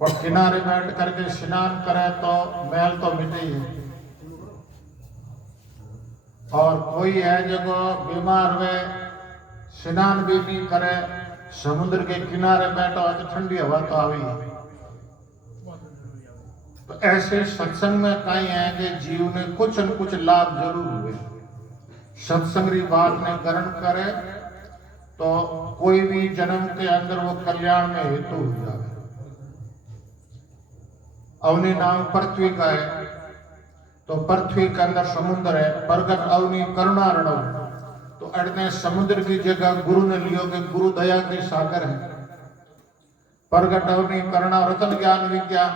और किनारे बैठ करके स्नान करे तो मैल तो मिटे ही है। और कोई है जो बीमार हुए स्नान भी नहीं करे, समुद्र के किनारे बैठो तो ठंडी हवा तो आवी। तो ऐसे सत्संग में कई है कि जीव ने कुछ न कुछ लाभ जरूर हुए। सत्संग की बात ने ग्रहण करे तो कोई भी जन्म के अंदर वो कल्याण में हेतु हो जाए। अवनी नाम पृथ्वी का है, तो पृथ्वी के अंदर समुद्र है। प्रगट अवनी करुणा रणव, तो अड़ने समुद्र की जगह गुरु ने लियो कि गुरु दया के सागर है। प्रगट अवनी करुणा रतन ज्ञान विज्ञान,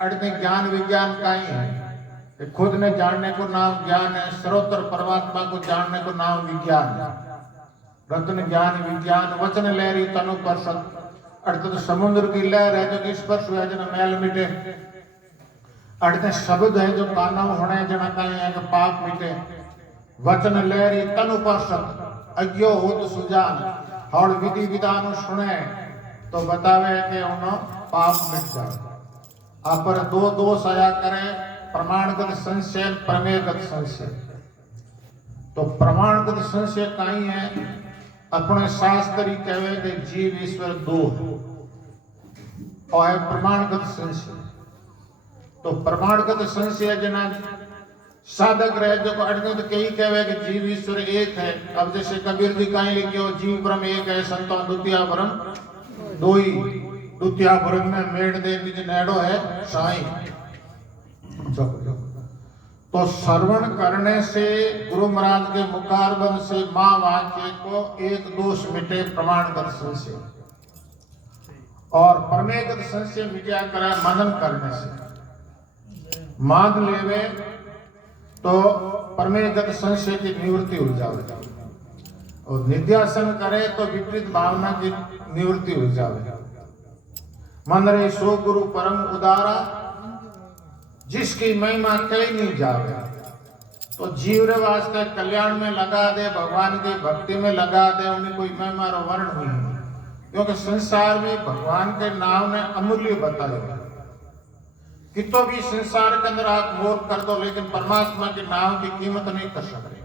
अड़ने ज्ञान विज्ञान का ही है। खुद ने जानने को नाम ज्ञान है, सर्वोत्तर परमात्मा को जानने को नाम विज्ञान है। रत्न ज्ञान विज्ञान वचन लहरी तनु परसत, अर्थात समुद्र की लहर है जो कि स्पर्श हुआ जना मैल मिटे। अर्थात शब्द है जो काना होने जना कहीं है कि पाप मिटे। वचन लहरी तनु परसत, अज्ञो हो तो सुजान, और विधि विधान सुने तो बतावे कि उन्हों पाप मिट जाए। आप पर दो दोष आया करें, प्रमाणगत संशय प्रमेयगत संशय। तो प्रमाणगत संशय कहीं है, अपने शास्त्र ही कहवे कि जीव ईश्वर दो है, और है प्रमाणगत संशय। तो प्रमाणगत संशय जना साधक रहे जो अड़ने तो कई कहवे कि जीव ईश्वर एक है। अब जैसे कबीर जी कहीं लिखियो जीव ब्रह्म एक है, संतों द्वितीय ब्रह्म दो ही। द्वितीय ब्रह्म में मेड़ दे निज नेड़ो है साई। तो श्रवण करने से गुरु महाराज के मुखारबंद से मां वाक्य को एक दोष मिटे, प्रमाणगत संशय। और प्रमेयगत संशय मिटा करे मनन करने से। मान लेवे तो प्रमेयगत संशय की निवृत्ति हो जावे, और निध्यासन करे तो विपरीत भावना की निवृत्ति हो जावे। मन रे सो गुरु परम उदारा, जिसकी महिमा कही नहीं जावे। तो जीव रे वास्ते कल्याण में लगा दे, भगवान की भक्ति में लगा दे, उन्हें कोई महिमा रो वर्ण नहीं। क्योंकि संसार में भगवान के नाम ने अमूल्य बताया। कि तो भी संसार के अंदर आप मोल कर दो, लेकिन परमात्मा के नाम की कीमत नहीं कर सकते।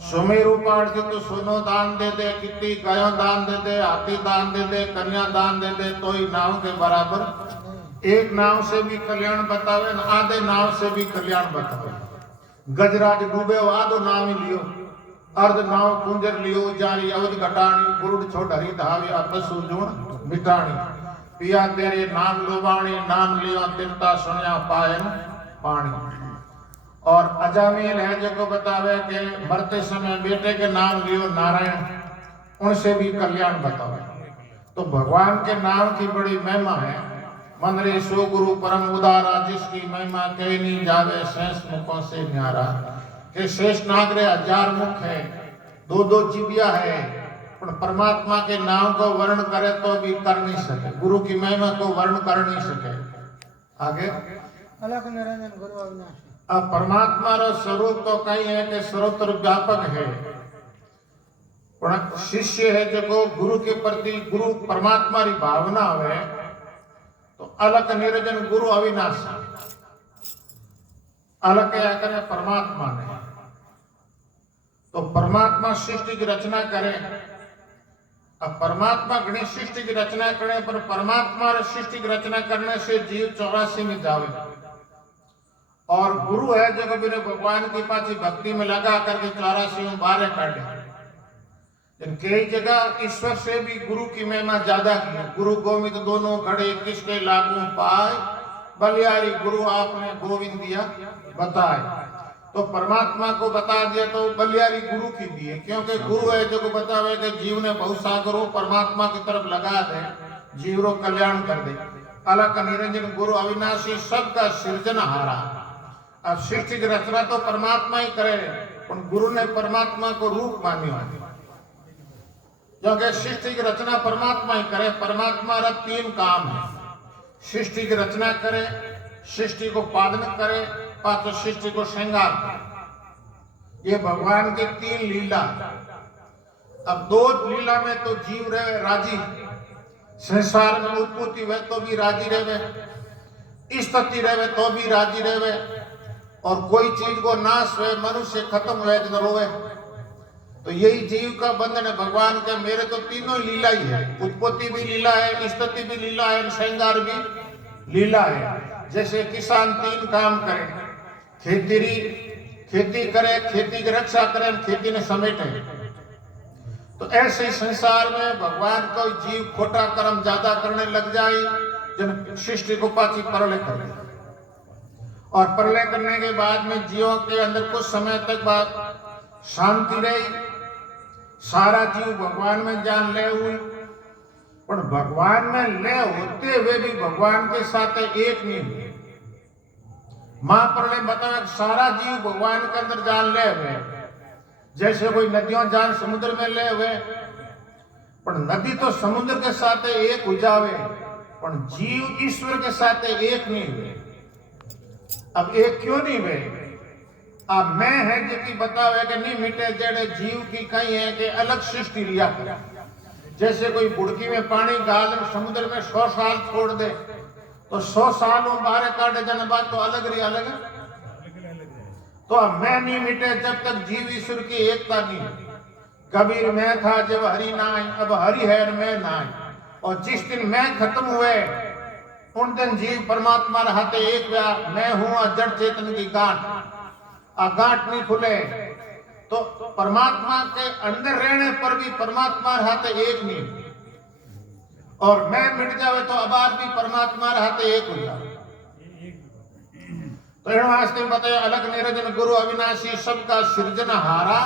सुमेरु पहाड़ की तो सोनो दान दे दे, कितनी गायों दान दे दे, हाथी दान दे दे, कन्या दान दे दे, तो ही नाव के बराबर। एक नाव से भी कल्याण बतावे, आधे नाव से भी कल्याण बतावे। गजराज डूबे आधो नाव ही लियो, अर्ध नाव कुंजर लियो, जारी अवध घटानी, गुरुड़ छोड़ हरी धावी, अपसु जुण मिटानी। पिया तेरे नाम लोबाणी, नाम लियो तिरता सुनिया पायन पानी। और अजामिल है जो को बतावे कि मरते समय बेटे के नाम लियो नारायण, उनसे भी कल्याण बतावे। तो भगवान के नाम की बड़ी महिमा है। मन रे सो गुरु परम उदारा, जिसकी महिमा कही नहीं जावे, शेष मुखों से न्यारा। कि शेष नाग रे 1000 मुख है, 2-2 जीविया है, पर परमात्मा के नाम को वर्ण करे तो भी कर नहीं सके, गुरु की महिमा को वर्ण कर नहीं सके। आगे अलग निरंजन गुरु अविनाशी। अब परमात्मा रो स्वरूप तो कहीं है कि सर्वत्र व्यापक है, पर शिष्य है जो गुरु के प्रति गुरु परमात्मा की भावना है, तो अलग निरंजन गुरु अविनाशी। अलग क्या करे परमात्मा ने। तो परमात्मा सृष्टि की रचना करे। अब परमात्मा गणेश सृष्टि की रचना करे, पर परमात्मा सृष्टि की रचना करने से जीव 84 में जावे। और गुरु है जो कभी भगवान की पाची भक्ति में लगा करके 84 में बाहर काटे। कई जगह ईश्वर से भी गुरु की महिमा ज्यादा की है। गुरु गोविंद दोनों घड़े किसके लागू पाए, बलियारी गुरु आपने गोविंद दिया बताए। तो परमात्मा को बता दिया तो बलियारी गुरु की भी है, क्योंकि गुरु है जो को बतावे कि जीव ने बहुत सागरों परमात्मा की तरफ लगा दे, जीव रो कल्याण कर दे। अलग निरंजन गुरु अविनाशी, सबका सृजनहारा। अब सृष्टि की रचना तो परमात्मा ही करे, पर गुरु ने परमात्मा को रूप मानी है, क्योंकि सृष्टि की रचना परमात्मा ही करे। परमात्मा रा 3 काम है, सृष्टि की रचना करे, सृष्टि को पालन करे, पांचों सृष्टि को श्रृंगार करे। ये भगवान के 3 लीला। अब 2 लीला में तो जीव रहे राजी, संसार में उत्पत्ति हुए तो भी राजी रहे, स्थिति रहे तो भी राजी रहे, और कोई चीज को नाश हुए, मनुष्य खत्म हुए तो रोवे। तो यही जीव का बंधन है। भगवान के मेरे तो तीनों लीला ही है, उत्पत्ति भी लीला है, स्थिति भी लीला है, श्रृंगार भी लीला है। जैसे किसान 3 काम करे, खेती करे, खेती की रक्षा करे, खेती ने समेटे। तो ऐसे ही संसार में भगवान को जीव खोटा कर्म ज्यादा करने लग जाए, जन सृष्टि को पाची प्रलय कर दिया। और प्रलय करने के बाद में जीवों के अंदर कुछ समय तक बाद शांति रही, सारा जीव भगवान में जान ले हुए, पर भगवान में ले होते हुए भी भगवान के साथ एक नहीं हुए। महाप्रलय बतावे सारा जीव भगवान के अंदर जान ले हुए, जैसे कोई नदियों जान समुद्र में ले हुए, पर नदी तो समुद्र के साथ एक हो जावे, पर जीव ईश्वर के साथ एक नहीं हुए। अब एक क्यों नहीं हुए? अब मैं है जी बतावे कि नहीं मिटे जेड़े जीव की कहीं है कि अलग सृष्टि लिया कर। जैसे कोई बुड़की में पानी डाल समुद्र में 100 साल छोड़ दे, तो 100 सालों बाहर काटे जाने बाद तो अलग रही अलग है। तो अब मैं नहीं मिटे जब तक जीव ईश्वर की एकता नहीं। कबीर मैं था जब हरि ना आई, अब हरि है मैं ना आई। और जिस दिन मैं खत्म हुए उन दिन जीव परमात्मा रहते एक व्या मैं हूं जड़ चेतन की गांठ। गांठ नहीं खुले तो परमात्मा के अंदर रहने पर भी परमात्मा रहते एक नहीं, और मैं मिट जावे तो अबार भी परमात्मा रहते एक हो जाए। तो इन वास्ते बताया अलग निरंजन गुरु अविनाशी सबका सृजनहारा,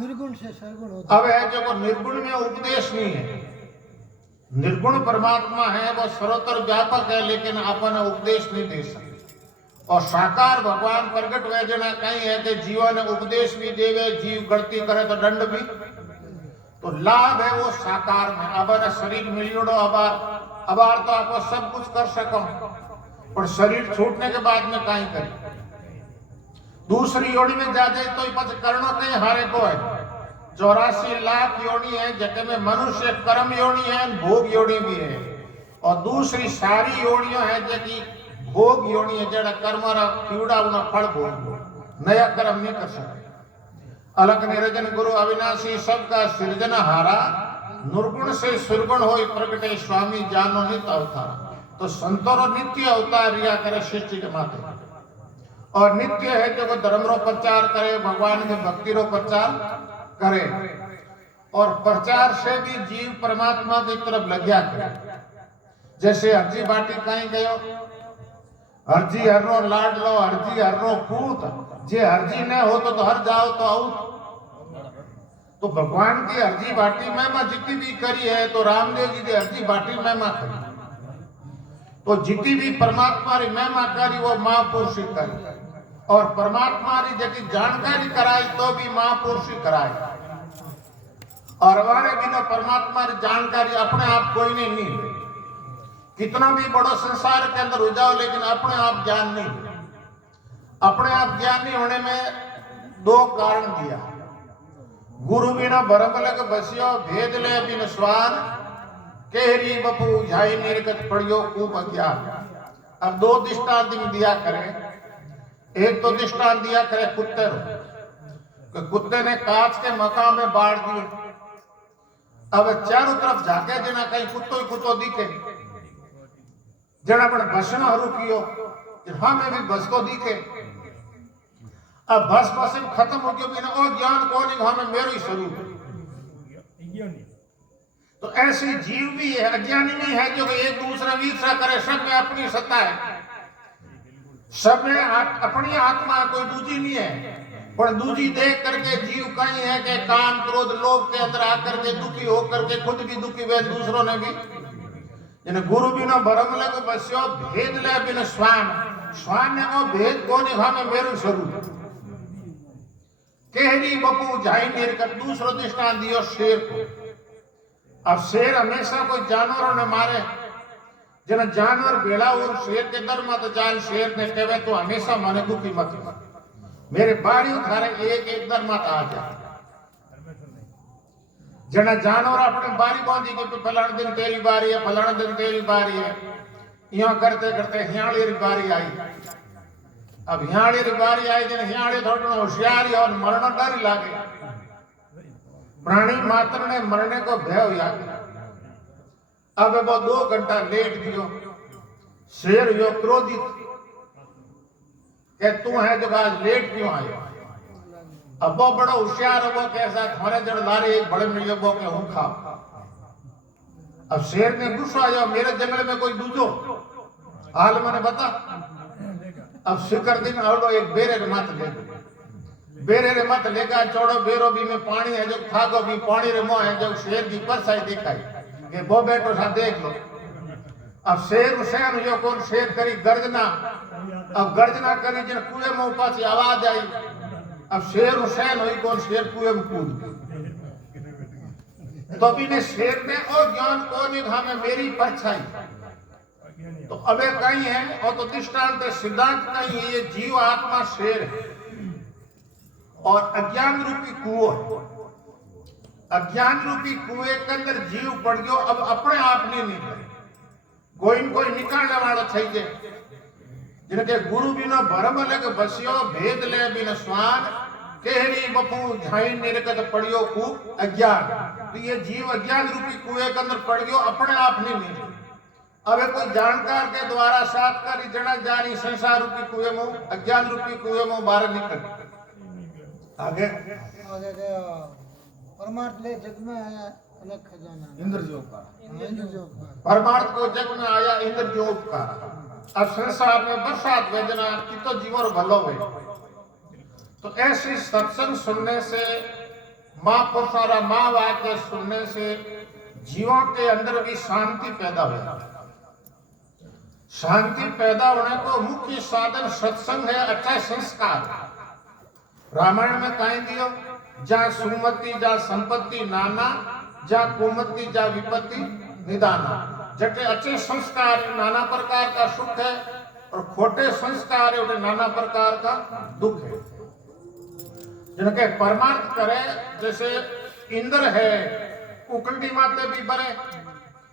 निर्गुण से सर्वगुण होता अब है जो निर्गुण में उपदेश नहीं है। निर्गुण परमात्मा है, वो सर्वत्र व्यापक है, लेकिन अपन उपदेश नहीं दे सकते। और साकार भगवान प्रकट हुए जना कहीं है कि जीवन उपदेश भी देवे, जीव गलती करे तो दंड भी। तो लाभ है वो साकार में। अब शरीर मिलियोड़ो अबार तो आप सब कुछ कर सको, पर शरीर छूटने के बाद में कहीं करे। दूसरी योनि में जा जाए तो पच करनो कहीं हारे को है। 84 लाख योनि है, जगह में मनुष्य कर्म योनि है, भोग योनि भी है। और दूसरी सारी योनियों है जबकि भोग योनि है, जड़ा कर्म कीड़ा उना फल भोग, नया कर्म नहीं कर सकते। अलग निरंजन गुरु अविनाशी सबका सृजनहारा, निर्गुण से सुरगुण होई प्रगटे स्वामी जानो नित्य अवतार। तो संतों नित्य अवतार रिया करे सृष्टि के माथे, और नित्य है जो धर्म रो प्रचार करे, भगवान के भक्ति रो प्रचार करे, और प्रचार से भी जीव परमात्मा की तरफ लग्या करे। जैसे हरजी बाटी कहीं गयो, हरजी हरनो लाड लो, हरजी हरनो पूत, जे हरजी न हो तो हर जाओ तो आउट। तो भगवान की हरजी बाटी महिमा जितनी भी करी है, तो रामदेव जी ने हरजी बाटी महिमा करी। तो जितनी भी परमात्मा री महिमा करी वो महापुरुष करी, और परमात्मा री जब जानकारी कराई तो भी महापुरुष कराई। और हमारे बिना परमात्मा री जानकारी अपने आप कोई नहीं। कितना भी बड़ो संसार के अंदर हो जाओ, लेकिन अपने आप ज्ञान नहीं। अपने आप ज्ञान नहीं होने में 2 कारण दिया। गुरु बिना भरम लग बसियो, भेद ले बिन स्वार, केहरी बपू झाई निर्गत पड़ियो खूब अज्ञान। अब 2 दृष्टांत दिया करे। एक तो दृष्टांत दिया करे कुत्ते रो, कुत्ते ने कांच के मकान में बाढ़ दी। अब चारों तरफ जाके जना कहीं कुत्तो ही कुत्तो दिखे, जड़ा पण बसनो हरू कियो, हमें भी बस को दिखे। अब बस बसन खत्म हो गयो, बिना ओ ज्ञान कौन हमें मेरो ही स्वरूप। तो ऐसे जीव भी है, अज्ञानी नहीं है जो एक दूसरा ईर्षा करे। सब में अपनी सत्ता है, सब में अपनी आत्मा है, कोई दूजी नहीं है। पर दूजी देख करके जीव कहीं है कि काम क्रोध लोभ के अंदर आकर के दुखी होकर के खुद भी दुखी हुए, दूसरों ने भी। गुरु बिना भरम लग बस्यो, भेद ले बिन स्वान। स्वान ने वो भेद कौन हमें मेरू स्वरूप। केहरी बपू झाई निर्गत, दूसरो दृष्टांत दियो शेर को। अब शेर हमेशा कोई जानवरों ने मारे, जना जानवर बेड़ा और शेर के दर मत जान। शेर ने कहे तो हमेशा माने दुखी मत, मेरे बाड़ी उठारे एक दर मत आ जाए। जना जानवर अपने बारी बांधी के फलाने दिन तेरी बारी है, फलाने दिन तेरी बारी है, यूं करते करते हियाड़ी री बारी आई। अब हियाड़ी री बारी आई जन हियाड़ी थोड़ा होशियारी और मरना डर लागे। प्राणी मात्र ने मरने को भय हो गया। अब वो 2 घंटा लेट दियो। शेर यो क्रोधित के तू है जो आज लेट क्यों आयो। अब वो बड़ा होशियार वो कैसा थारे जड़ लारे एक बड़े मिलियो वो के हूं खा। अब शेर ने गुस्सा आया, मेरे जंगल में कोई दूजो हाल मैंने बता। अब शिकर दिन आवड़ो एक बेरे रे मत ले, बेरे रे मत लेगा चौड़ो बेरो भी में पानी है जो खागो भी पानी रे मोह है जो शेर की परसाई दिखाई ये वो बैठो सा देख लो। अब शेर हुसैन जो कौन शेर करी गर्जना। अब गर्जना करी जिन कुएं में ऊपर से आवाज आई। अब शेर हुसैन हुई कौन शेर कुएं में कूद गई। तो अभी ने शेर ने और ज्ञान को निगाह में मेरी परछाई। तो अबे कहीं है और तो दृष्टांत सिद्धांत कहीं है, ये जीव आत्मा शेर है और अज्ञान रूपी कुओं है। अज्ञान रूपी कुएं के अंदर जीव पड़ गयो। अब अपने आप नहीं निकले, कोई न कोई निकालने वाला चाहिए। जिनके गुरु बिना भरम लग बसियो भेद ले बिन स्वान केहरी बपू झाई निरकत पड़ियो खूब अज्ञान। तो ये जीव अज्ञान रूपी कुएं के अंदर पड़ गयो, अपने आप नहीं निकले। अब कोई जानकार के द्वारा साथ कर जड़ा जानी संसार रूपी कुएं में अज्ञान रूपी कुएं में बाहर निकल आगे परमार्थ ले जग में आया अलग खजाना इंद्र जो इंद्र जो परमार्थ को जग में आया इंद्र जो उपकार। अब संसार में बरसात वेदना की तो जीवन भलो है। तो ऐसी सत्संग सुनने से माँ पुरसारा माँ वाक्य सुनने से जीवों के अंदर भी शांति पैदा हो। शांति पैदा होने को मुख्य साधन सत्संग है, अच्छा संस्कार। रामायण में कहीं दियो जा सुमति जा संपत्ति नाना जा कुमति जा विपत्ति निदाना। जटे अच्छे संस्कार नाना प्रकार का सुख है और खोटे संस्कार है नाना प्रकार का दुख है। जिनके परमार्थ करे जैसे इंद्र है उकलडी माते भी बरे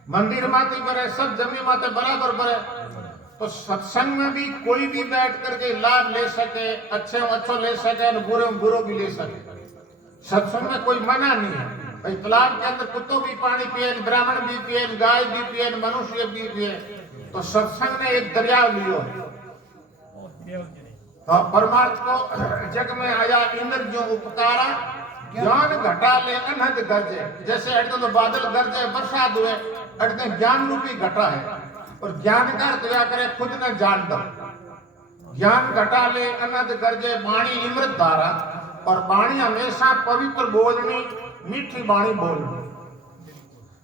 मंदिर माते बरे सब जमी माते बराबर बरे। तो सत्संग में भी कोई भी बैठ करके लाभ ले सके, अच्छे अच्छो ले सके और बुरे बुरो भी ले सके। सत्संग में कोई मना नहीं है। भाई तालाब के अंदर कुत्तों भी पानी पिए, ब्राह्मण भी पिए, गाय भी पिए, मनुष्य भी पिए। तो सत्संग ने एक दरिया लियो। तो परमार्थ को जग में आया इंद्र जो उपकारा ज्ञान घटा ले अनहद गरजे। जैसे अड़ते तो बादल गरजे बरसात हुए, अड़ते ज्ञान रूपी घटा है और ज्ञान का दया करे खुद न जान दो। ज्ञान घटा ले अनहद गरजे वाणी अमृत धारा। और वाणी हमेशा पवित्र बोलनी, मीठी वाणी बोलनी।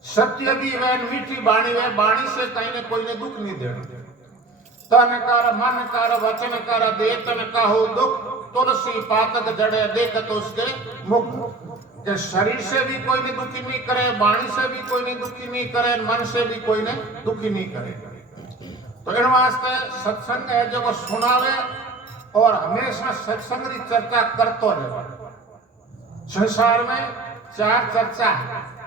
सत्य भी वह मीठी वाणी है, वाणी से कहीं ने कोई ने दुख नहीं देना। तन कर मन कर वचन कर दे तन कहो दुख तुलसी पातक जड़े देख तो उसके मुख। के शरीर से भी कोई ने दुखी नहीं करे, वाणी से भी कोई ने दुखी नहीं करे, मन से भी कोई ने दुखी नहीं करे। तो इन वास्ते सत्संग है जो सुनावे और हमेशा सत्संग की चर्चा करते रहे। संसार में 4 चर्चा है।